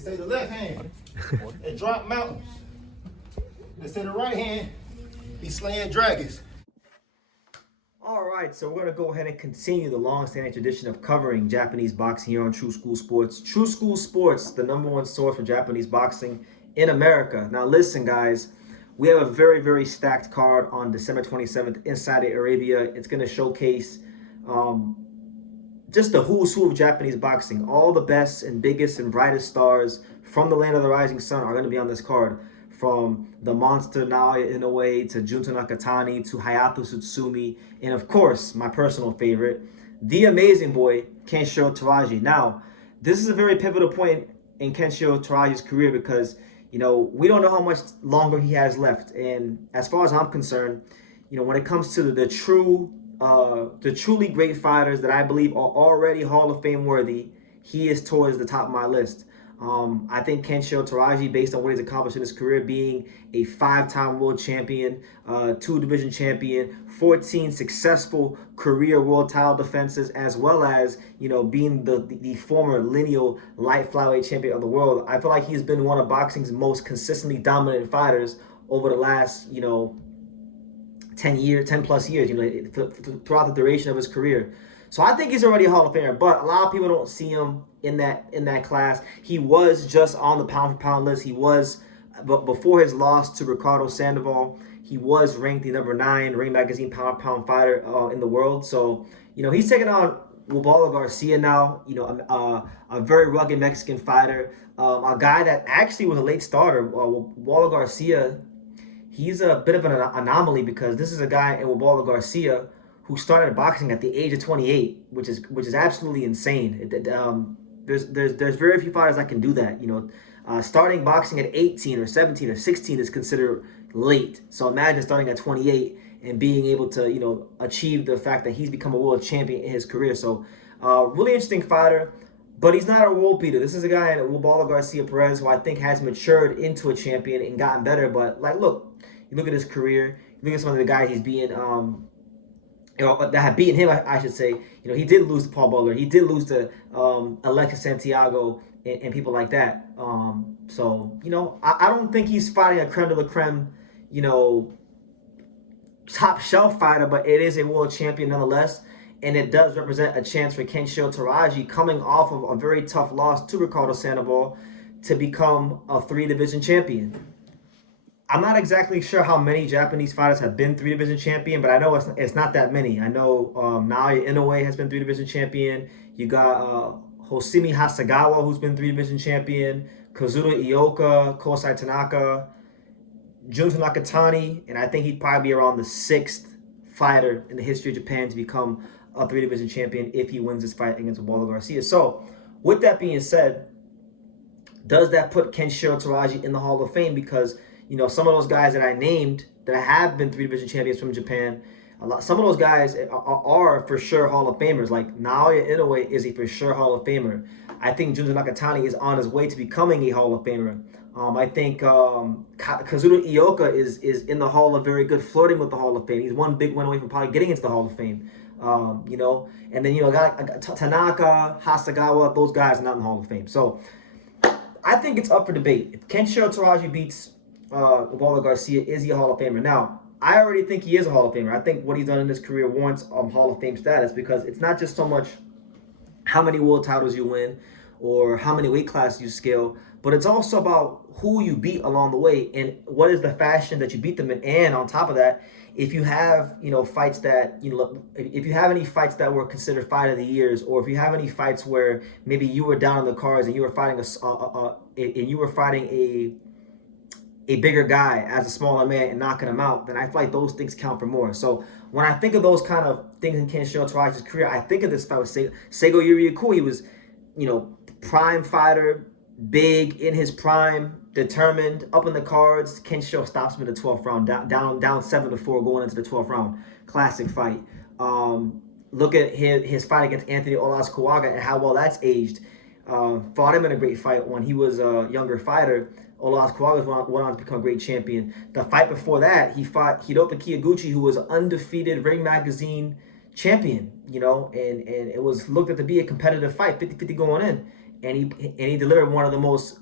They say the left hand, it drop mountains. They say the right hand, be slaying dragons. All right, so we're going to go ahead and continue the long-standing tradition of covering Japanese boxing here on True School Sports. True School Sports, the #1 source for Japanese boxing in America. Now listen, guys, we have a very, very stacked card on December 27th in Saudi Arabia. It's going to showcase just the who's who of Japanese boxing. All the best and biggest and brightest stars from the land of the rising sun are going to be on this card. From the monster Naoya Inoue to Junta Nakatani to Hayato Tsutsumi, and of course, my personal favorite, the amazing boy, Kenshiro Teraji. Now, this is a very pivotal point in Kenshiro Teraji's career because, you know, we don't know how much longer he has left. And as far as I'm concerned, you know, when it comes to the truly great fighters that I believe are already Hall of Fame worthy, he is towards the top of my list. I think Kenshiro Teraji, based on what he's accomplished in his career, being a 5-time world champion, 2-division champion, 14 successful career world title defenses, as well as, you know, being the former lineal light flyweight champion of the world. I feel like he's been one of boxing's most consistently dominant fighters over the last, you know, 10 plus years, you know, throughout the duration of his career. So I think he's already a Hall of Famer, but a lot of people don't see him in that class. He was just on the pound for pound list. He was, but before his loss to Ricardo Sandoval, he was ranked the #9 Ring Magazine pound for pound fighter in the world. So, you know, he's taking on Wilbaldo Garcia now. You know, a very rugged Mexican fighter, a guy that actually was a late starter. Wilbaldo Garcia, he's a bit of an anomaly because this is a guy in Wilbaldo Garcia who started boxing at the age of 28, which is absolutely insane. There's very few fighters that can do that. You know, starting boxing at 18 or 17 or 16 is considered late. So imagine starting at 28 and being able to, you know, achieve the fact that he's become a world champion in his career. So really interesting fighter, but he's not a world beater. This is a guy, Wilbaldo Garcia Perez, who I think has matured into a champion and gotten better. But like, look, you look at his career, you look at some of the guys he's being you know, that had beaten him, I should say. You know, he did lose to Paul Butler. He did lose to Alexis Santiago and people like that. So, you know, I don't think he's fighting a creme de la creme, you know, top shelf fighter, but it is a world champion nonetheless. And it does represent a chance for Kenshiro Teraji, coming off of a very tough loss to Ricardo Sandoval, to become a 3-division champion. I'm not exactly sure how many Japanese fighters have been 3-division champion, but I know it's not that many. I know Naoya Inoue has been 3-division champion. You got Hosimi Hasegawa, who's been 3-division champion. Kazuda Ioka, Kosai Tanaka, Junta Nakatani, and I think he'd probably be around the 6th fighter in the history of Japan to become a 3-division champion if he wins this fight against Wilbaldo Garcia. So, with that being said, does that put Kenshiro Teraji in the Hall of Fame? Because, you know, some of those guys that I named that have been 3-division champions from Japan, some of those guys are for sure Hall of Famers. Like Naoya Inoue is a for sure Hall of Famer. I think Junta Nakatani is on his way to becoming a Hall of Famer. I think Kazuda Ioka is in the Hall of Very Good, flirting with the Hall of Fame. He's one big win away from probably getting into the Hall of Fame. You know, and then, you know, Tanaka, Hasegawa, those guys are not in the Hall of Fame. So I think it's up for debate. If Kenshiro Teraji beats Wilbaldo Garcia, is he a Hall of Famer? Now, I already think he is a Hall of Famer. I think what he's done in his career warrants Hall of Fame status, because it's not just so much how many world titles you win or how many weight classes you scale, but it's also about who you beat along the way and what is the fashion that you beat them in. And on top of that, if you have, you know, fights that, you know, if you have any fights that were considered fight of the years, or if you have any fights where maybe you were down on the cards and you were fighting a bigger guy as a smaller man and knocking him out, then I feel like those things count for more. So when I think of those kind of things in Kenshiro Teraji's career, I think of this fight with Seigo Yuriyaku. He was, you know, prime fighter, big in his prime, determined, up in the cards. Kenshiro stops him in the 12th round, down 7-4 going into the 12th round. Classic fight. Look at his fight against Anthony Olas-Kuwaga and how well that's aged. Fought him in a great fight when he was a younger fighter. Olas-Kuwaga went on to become a great champion. The fight before that, he fought Hirota Kiyoguchi, who was an undefeated Ring Magazine champion, you know, and it was looked at to be a competitive fight, 50-50 going in. and he delivered one of the most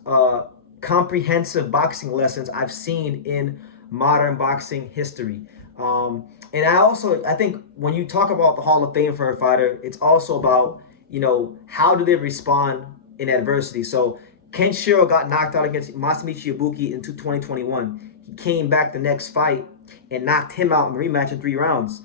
comprehensive boxing lessons I've seen in modern boxing history. And I think when you talk about the Hall of Fame for a fighter, it's also about, how do they respond in adversity. So Kenshiro got knocked out against Masamichi Ibuki in 2021. He came back the next fight and knocked him out in the rematch in 3 rounds.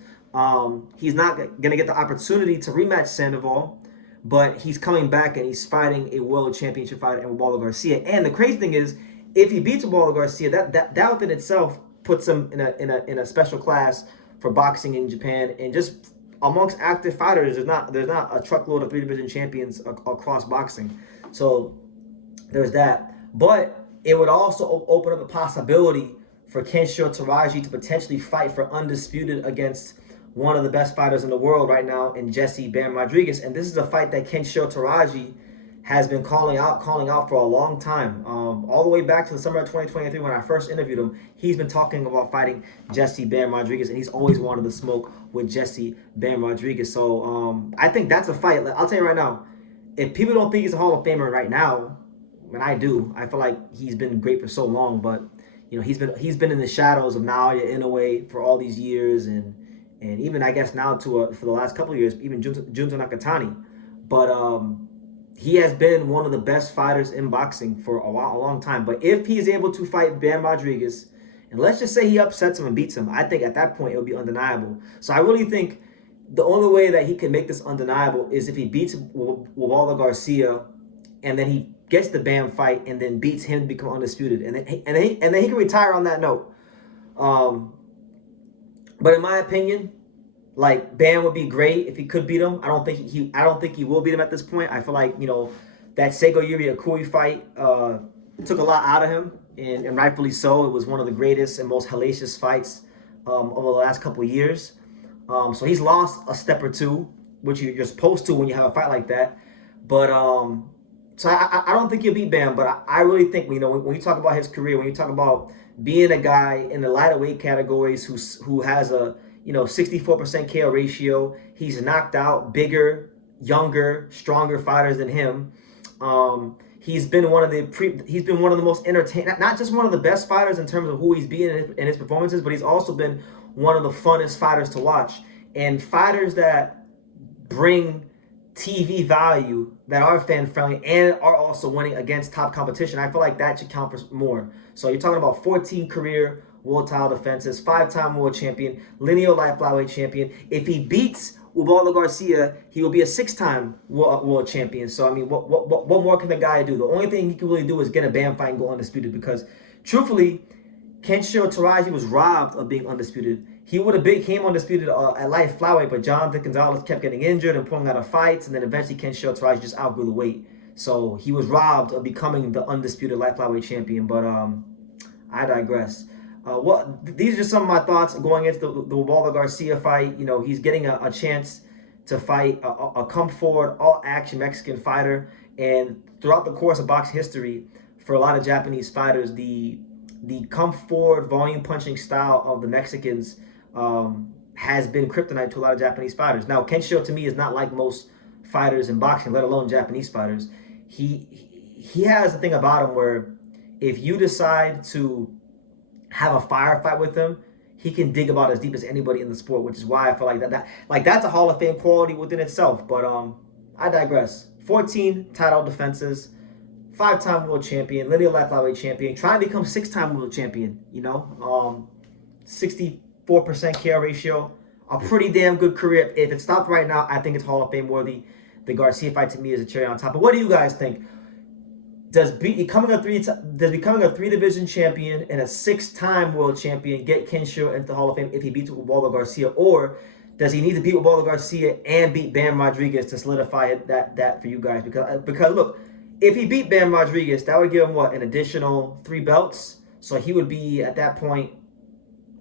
He's not going to get the opportunity to rematch Sandoval, but he's coming back and he's fighting a world championship fighter in Wilbaldo Garcia. And the crazy thing is, if he beats Wilbaldo Garcia, that within itself puts him in a special class for boxing in Japan. And just amongst active fighters, there's not a truckload of 3 division champions across boxing. So there's that. But it would also open up the possibility for Kenshiro Teraji to potentially fight for undisputed against one of the best fighters in the world right now in Jesse Bam Rodriguez. And this is a fight that Kenshiro Teraji has been calling out for a long time. All the way back to the summer of 2023 when I first interviewed him, he's been talking about fighting Jesse Bam Rodriguez, and he's always wanted to smoke with Jesse Bam Rodriguez. So I think that's a fight. I'll tell you right now, if people don't think he's a Hall of Famer right now, and I do, I feel like he's been great for so long, but he's been in the shadows of Naoya Inoue for all these years, and even I guess now for the last couple of years, even Junta Nakatani. But he has been one of the best fighters in boxing for a long time. But if he is able to fight Bam Rodriguez, and let's just say he upsets him and beats him, I think at that point it will be undeniable. So I really think the only way that he can make this undeniable is if he beats Wilbaldo Garcia, and then he gets the Bam fight and then beats him to become undisputed, and then he can retire on that note. But in my opinion, like, Bam would be great if he could beat him. I don't think he will beat him at this point. I feel like that Seigo Yuri Akui fight took a lot out of him, and rightfully so. It was one of the greatest and most hellacious fights over the last couple of years. So he's lost a step or two, which you're supposed to when you have a fight like that. But so I don't think he'll beat Bam, but I really think when you talk about his career, when you talk about being a guy in the lighter weight categories who has a 64% KO ratio, he's knocked out bigger, younger, stronger fighters than him. He's been one of the most entertaining, not just one of the best fighters in terms of who he's beaten in his performances, but he's also been one of the funnest fighters to watch, and fighters that bring TV value, that are fan friendly, and are also winning against top competition. I feel like that should count for more. So you're talking about 14 career world title defenses, 5-time world champion, lineal light flyweight champion. If he beats Wilbaldo Garcia, he will be a 6-time world champion. So I mean, what more can the guy do? The only thing he can really do is get a Bam fight and go undisputed, because truthfully, Kenshiro Teraji was robbed of being undisputed. He would have became undisputed at light flyweight, but Jonathan Gonzalez kept getting injured and pulling out of fights, and then eventually Kenshiro Teraji just outgrew the weight. So he was robbed of becoming the undisputed light flyweight champion. But I digress. These are just some of my thoughts going into the Wilbaldo Garcia fight. He's getting a chance to fight a come forward, all action Mexican fighter, and throughout the course of boxing history, for a lot of Japanese fighters, the come forward, volume punching style of the Mexicans has been kryptonite to a lot of Japanese fighters. Now, Kenshiro to me is not like most fighters in boxing, let alone Japanese fighters. He has a thing about him where if you decide to have a firefight with him, he can dig about as deep as anybody in the sport, which is why I feel like that's a Hall of Fame quality within itself. But I digress. 14 title defenses, 5-time world champion, lineal light flyweight champion, trying to become 6-time world champion. 64% KO ratio, a pretty damn good career. If it stopped right now, I think it's Hall of Fame worthy. The Garcia fight to me is a cherry on top. But what do you guys think? Does becoming a 3-division champion and a 6-time world champion get Kenshiro into the Hall of Fame if he beats Wilbaldo Garcia, or does he need to beat Wilbaldo Garcia and beat Bam Rodriguez to solidify that for you guys? Because look, if he beat Bam Rodriguez, that would give him an additional 3 belts. So he would be at that point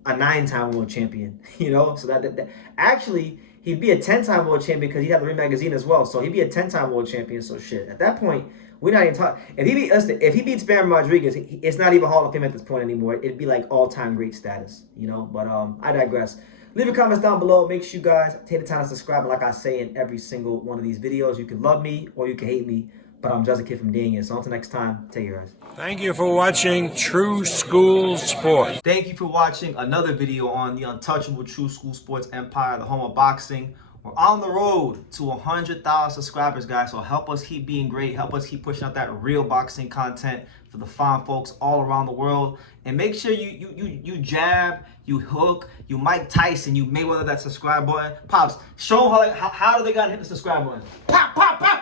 a 9-time world champion. So that actually he'd be a 10-time world champion because he'd have the Ring Magazine as well. So he'd be a 10-time world champion. So shit, at that point, we're not even talking. If he beats Bam Rodriguez, it's not even Hall of Fame at this point anymore. It'd be like all-time great status, But I digress. Leave your comments down below. Make sure you guys take the time to subscribe. And like I say in every single one of these videos, you can love me or you can hate me, But I'm just a kid from Dania. So until next time, take care, guys. Thank you for watching True School Sports. Thank you for watching another video on the untouchable True School Sports Empire, the home of boxing. We're on the road to 100,000 subscribers, guys. So help us keep being great. Help us keep pushing out that real boxing content for the fine folks all around the world. And make sure you jab, you hook, you Mike Tyson, you Mayweather that subscribe button. Pops, show them how do they gotta hit the subscribe button. Pop, pop, pop.